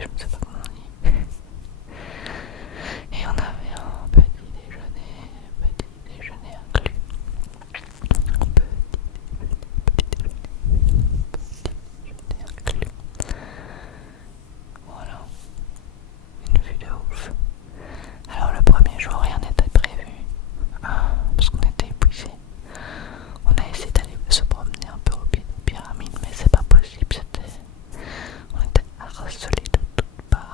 je ne sais pas comment on dit. Et on avait un petit déjeuner inclus. Petit déjeuner inclus. Voilà, une vue de ouf. Alors le premier jour, rien n'était prévu, parce qu'on était épuisés. On a essayé d'aller se promener un peu au pied des pyramides, mais c'est pas possible, on était harcelés de toutes parts.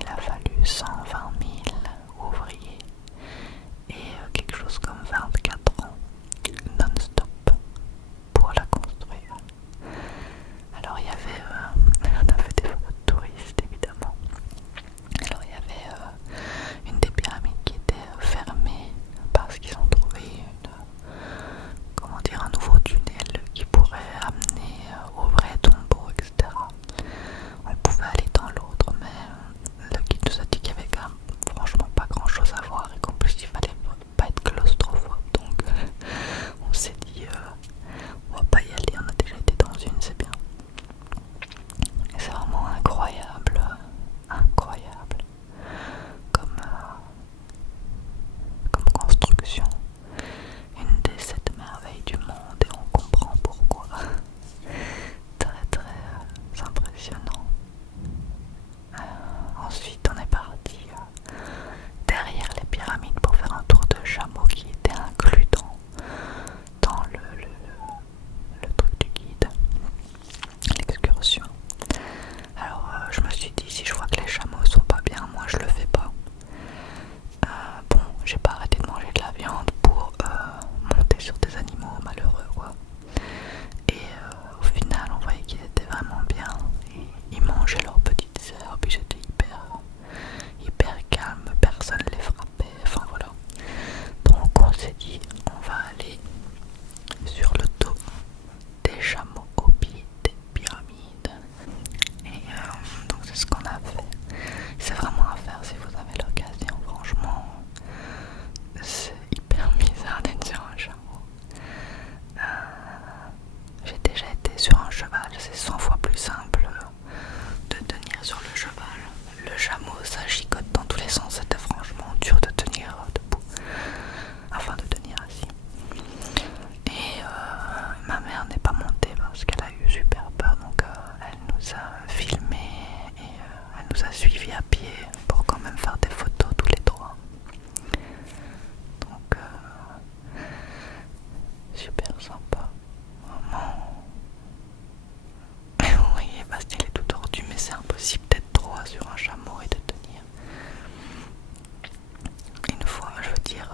il a fallu 120 000 ouvriers et quelque chose comme 24 ans non-stop pour la construire. Alors il y avait, on a fait des photos de touristes évidemment. Alors il y avait une des pyramides qui était fermée parce qu'ils ont trouvé un nouveau tunnel qui pourrait amener au vrai tombeau, etc. On pouvait aller dans l'autre, mais le guide nous a dit qu'il y avait quand même franchement pas grand chose à voir et qu'en plus il fallait pas être claustrophobe, donc on s'est dit on va pas y aller, on a déjà été dans une, c'est bien. Et c'est vraiment incroyable, incroyable comme construction, une des 7 merveilles du monde, et on comprend pourquoi. Très très impressionnant. Ensuite on est parti derrière les pyramides pour faire un tour de chameau qui était inclus dans le truc du guide, l'excursion. Alors je me suis dit, si je vois que les chameaux sont pas bien, moi je le fais pas. Bon, j'ai pas arrêté de manger de la viande pour monter sur des animaux malheureux, quoi. Et au final on voyait qu'ils étaient vraiment bien, ils mangeaient leurs petites herbes, ils étaient hyper calmes, personne les frappait, enfin voilà. Donc on s'est dit, on va aller sur le dos des chameaux au pied des pyramides. Et donc c'est ce qu'on a fait. C'est vraiment à faire si vous avez l'occasion, franchement. C'est hyper bizarre d'être sur un chameau. J'ai déjà été sur un cheval, c'est 100 fois plus simple de tenir sur le cheval. Le chameau, ça gigote dans tous les sens, c'était franchement dur de tenir debout, enfin de tenir assis. Et ma mère n'est pas montée parce qu'elle a eu super peur, donc elle nous a filmé et elle nous a suivis à pied pour quand même faire des photos tous les trois. Donc super sympa, vraiment. Vous voyez, Bastien est tout tordu, mais c'est impossible d'être droit sur un chameau et de tenir. Une fois, je veux dire,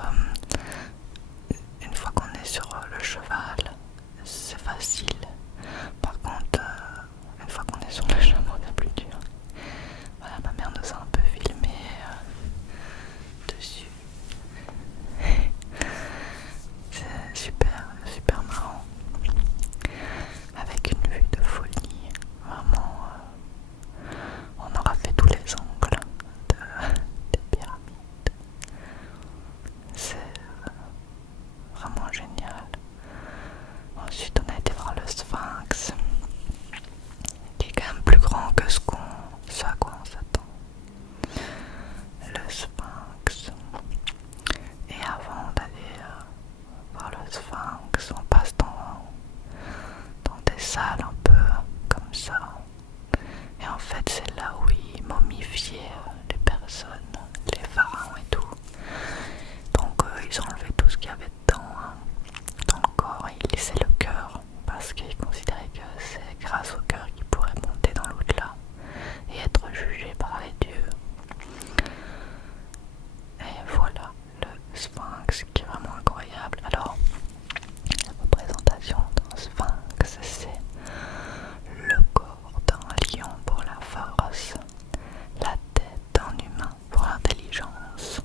une fois qu'on est sur le cheval, c'est facile. Par contre, une fois qu'on est sur le chameau, c'est plus dur. Voilà, ma mère nous a un peu filmé dessus. C'est super, super marrant. Avec une vue de folie. Vraiment, on aura fait tous les angles des pyramides. C'est vraiment génial. Ensuite, on a été voir le Sphinx, qui est quand même plus grand que ce à quoi on s'attend. Le Sphinx. Et avant d'aller voir le Sphinx, on passe dans des salles un peu comme ça. Et en fait, c'est là où ils momifiaient les personnes, les pharaons et tout. Donc ils ont enlevé tout ce qu'il y avait dedans, dans le corps, et ils laissaient le cœur parce qu'ils considéraient que c'est grâce au cœur qu'ils pourraient monter dans l'au-delà et être jugés par les dieux. Et voilà le Sphinx qui est vraiment incroyable. Alors la représentation d'un Sphinx, c'est le corps d'un lion pour la force, la tête d'un humain pour l'intelligence,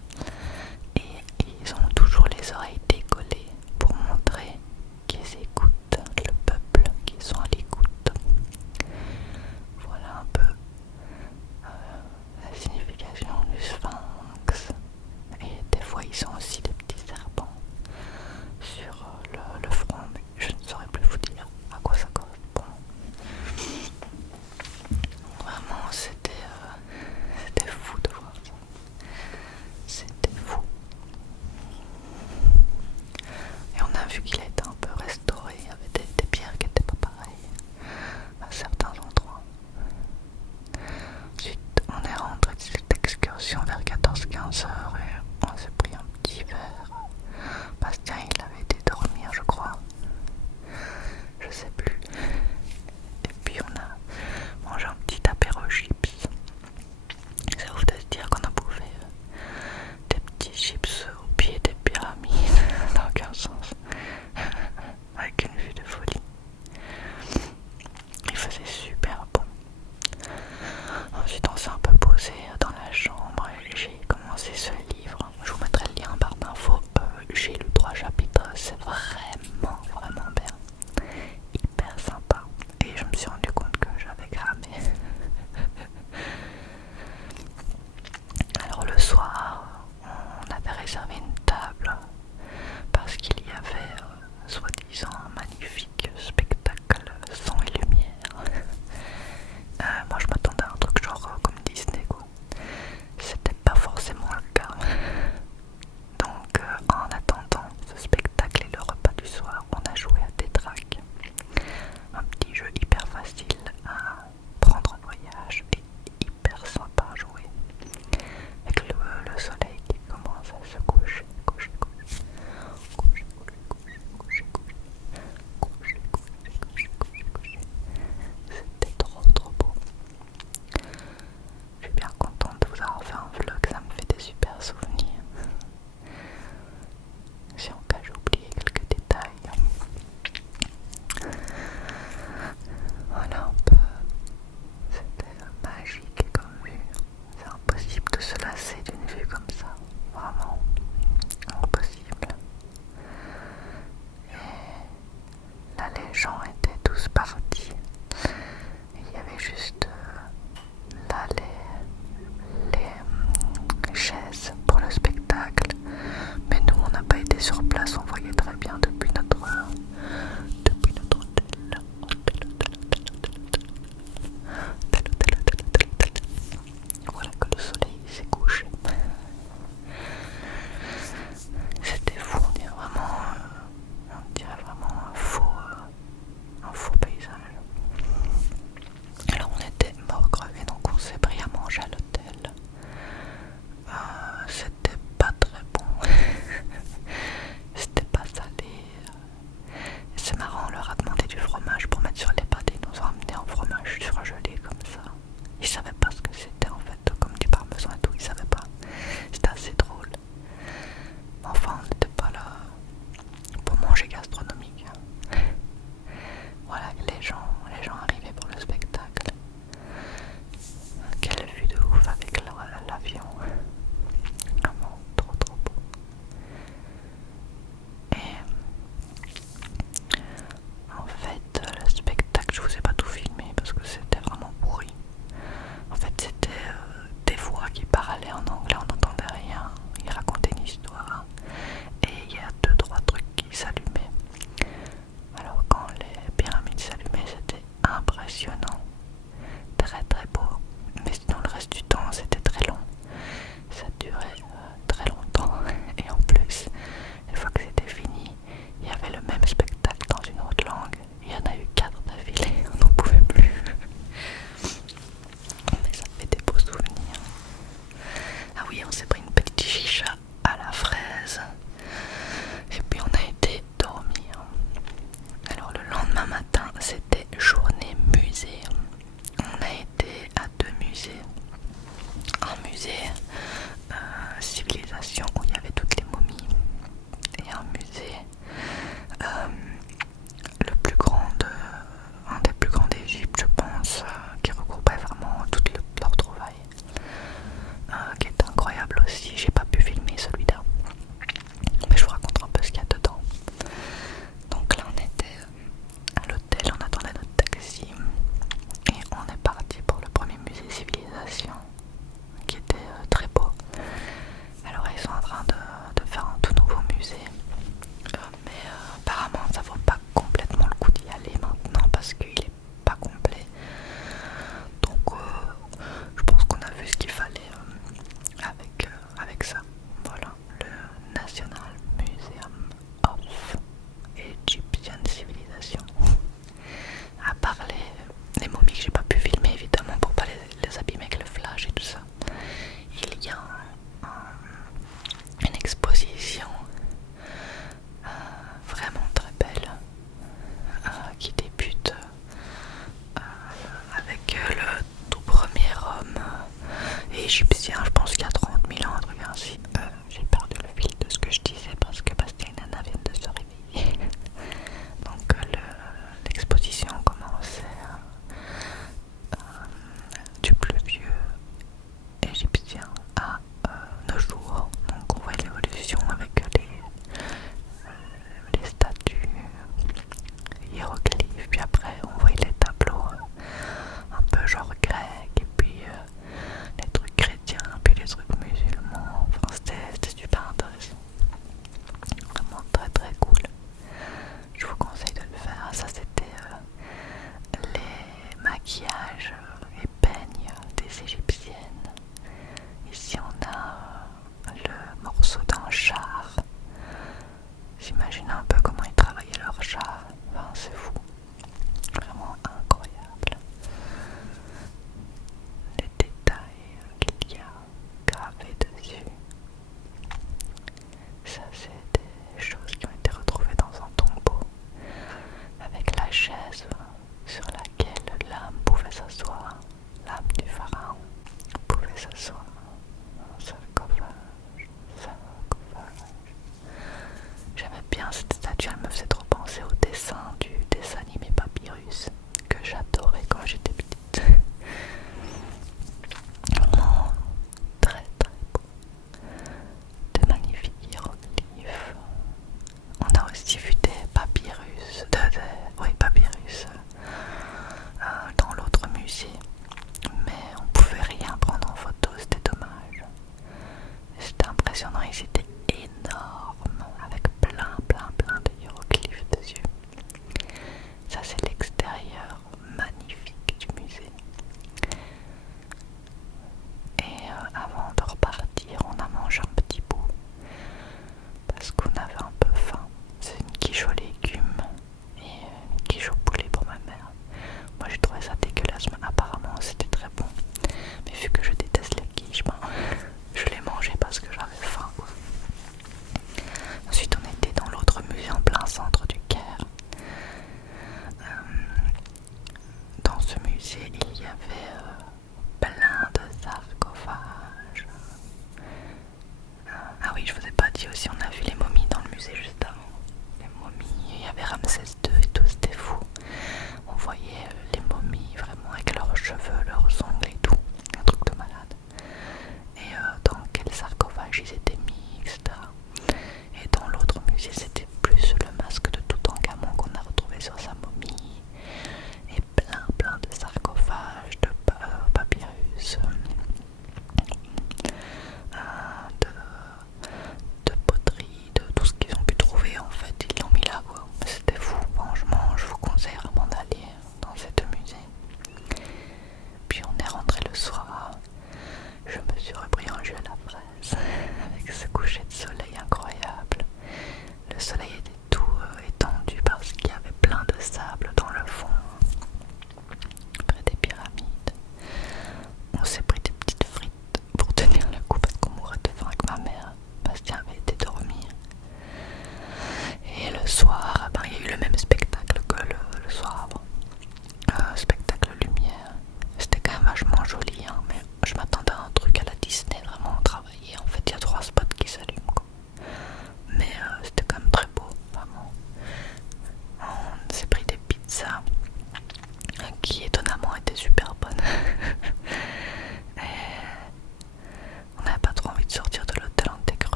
et ils ont toujours les oreilles décollées pour montrer qu'ils écoutent le peuple, qu'ils sont à l'écoute. Voilà un peu la signification du Sphinx. Et des fois ils ont aussi des petits serpents sur le front, mais je ne saurais plus vous dire à quoi ça correspond. Vraiment c'était fou de voir ça. C'était fou. Et on a vu qu'il a été un peu restauré, il y avait des pierres qui n'étaient pas pareilles à certains endroits. Ensuite on est rentré de cette excursion vers 14-15 heures et on s'est pris un petit verre. Bastien il avait été dormir, je crois, je sais plus. Et puis on a mangé un petit apéro chips. Ça vous parlait en anglais, on n'entendait rien. Il racontait une histoire et il y a deux trois trucs qui s'allumaient. Alors quand les pyramides s'allumaient, c'était impressionnant, très très beau. Mais sinon le reste du temps c'était très long. Ça durait très longtemps et en plus, une fois que c'était fini, il y avait le même spectacle dans une autre langue. Il y en a eu 4 d'affilée, on n'en pouvait plus. Mais ça fait des beaux souvenirs. Ah oui, on s'est pris